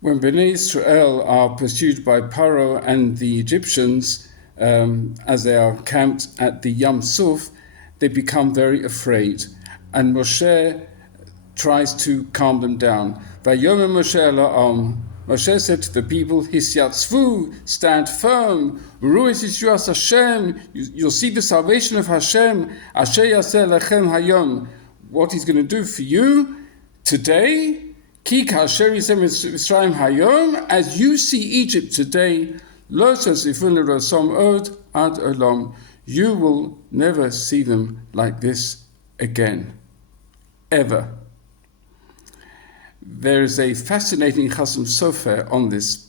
When Bnei Israel are pursued by Paro and the Egyptians, as they are camped at the Yam Suf, they become very afraid. And Moshe tries to calm them down. Vayomer Moshe la'am. Moshe said to the people, Hisyatzvu, stand firm. Ru'es Yishuas Hashem. You'll see the salvation of Hashem. Asher yaseh lechem hayom. What he's going to do for you today. Ki kasher yisem Mitzrayim hayom. As you see Egypt today, lo tosifun l'rosom od ad olam. You will never see them like this again. Ever. There is a fascinating Chasam Sofer on this.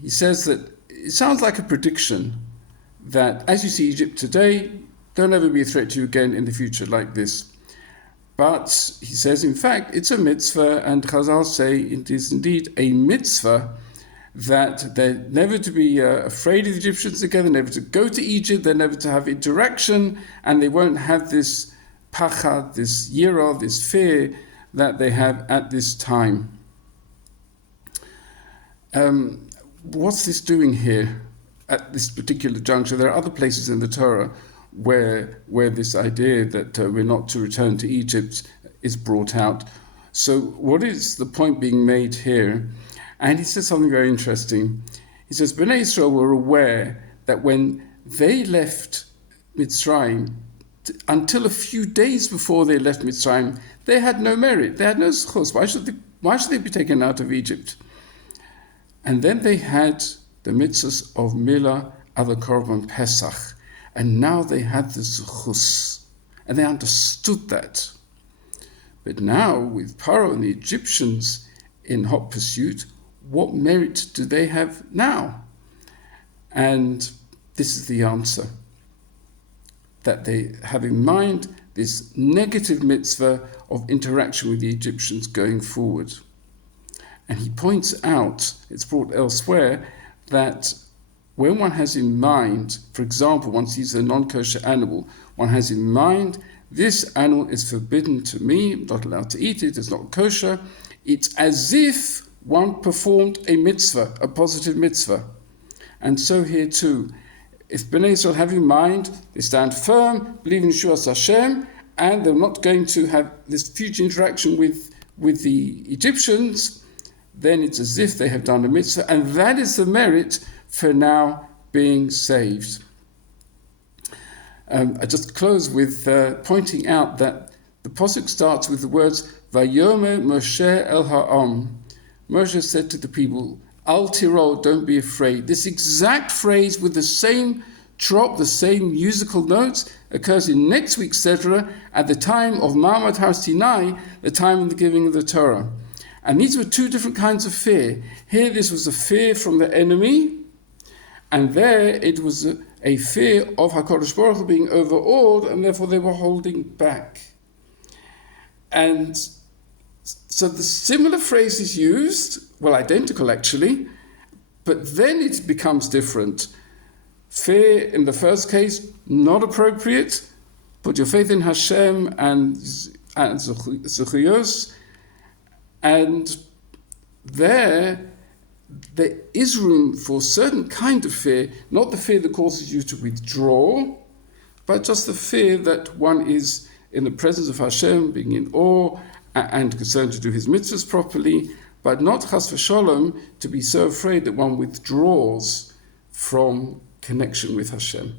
He says that it sounds like a prediction that as you see Egypt today, there'll never be a threat to you again in the future like this. But he says, in fact, it's a mitzvah, and Chazal say it is indeed a mitzvah that they're never to be afraid of the Egyptians again, they're never to go to Egypt, they're never to have interaction, and they won't have this pachad, this yirah, this fear that they have at this time. What's this doing here at this particular juncture? There are other places in the Torah where this idea that we're not to return to Egypt is brought out. So what is the point being made here? And he says something very interesting. He says, Bnei Israel were aware that when they left Mitzrayim, until a few days before they left Mitzrayim, they had no merit, they had no zchus. Why should they be taken out of Egypt? And then they had the mitzvahs of Milah, Adar Korban Pesach, and now they had the zchus, and they understood that. But now, with Paro and the Egyptians in hot pursuit, what merit do they have now? And this is the answer. That they have in mind this negative mitzvah of interaction with the Egyptians going forward. And he points out, it's brought elsewhere, that when one has in mind, for example, one sees a non-kosher animal, one has in mind, this animal is forbidden to me, I'm not allowed to eat it, it's not kosher. It's as if one performed a mitzvah, a positive mitzvah. And so here too, if Bnei Israel have in mind, they stand firm, believe in Yeshuas Hashem, and they're not going to have this future interaction with the Egyptians, then it's as if they have done a mitzvah, and that is the merit for now being saved. I just close with pointing out that the pasuk starts with the words, Vayomer Moshe el ha'am. Moshe said to the people, Al tiro, don't be afraid. This exact phrase with the same drop, the same musical notes, occurs in next week's Sedra at the time of Ma'amad Har Sinai, the time of the giving of the Torah. And these were two different kinds of fear. Here, this was a fear from the enemy, and there it was a fear of HaKadosh Baruch Hu being overawed, and therefore they were holding back. And so the similar phrase is used, well, identical actually, but then it becomes different. Fear in the first case, not appropriate. Put your faith in Hashem and Zechuyos. And there is room for a certain kind of fear, not the fear that causes you to withdraw, but just the fear that one is in the presence of Hashem, being in awe and concerned to do his mitzvahs properly, but not chas v'sholom to be so afraid that one withdraws from connection with Hashem.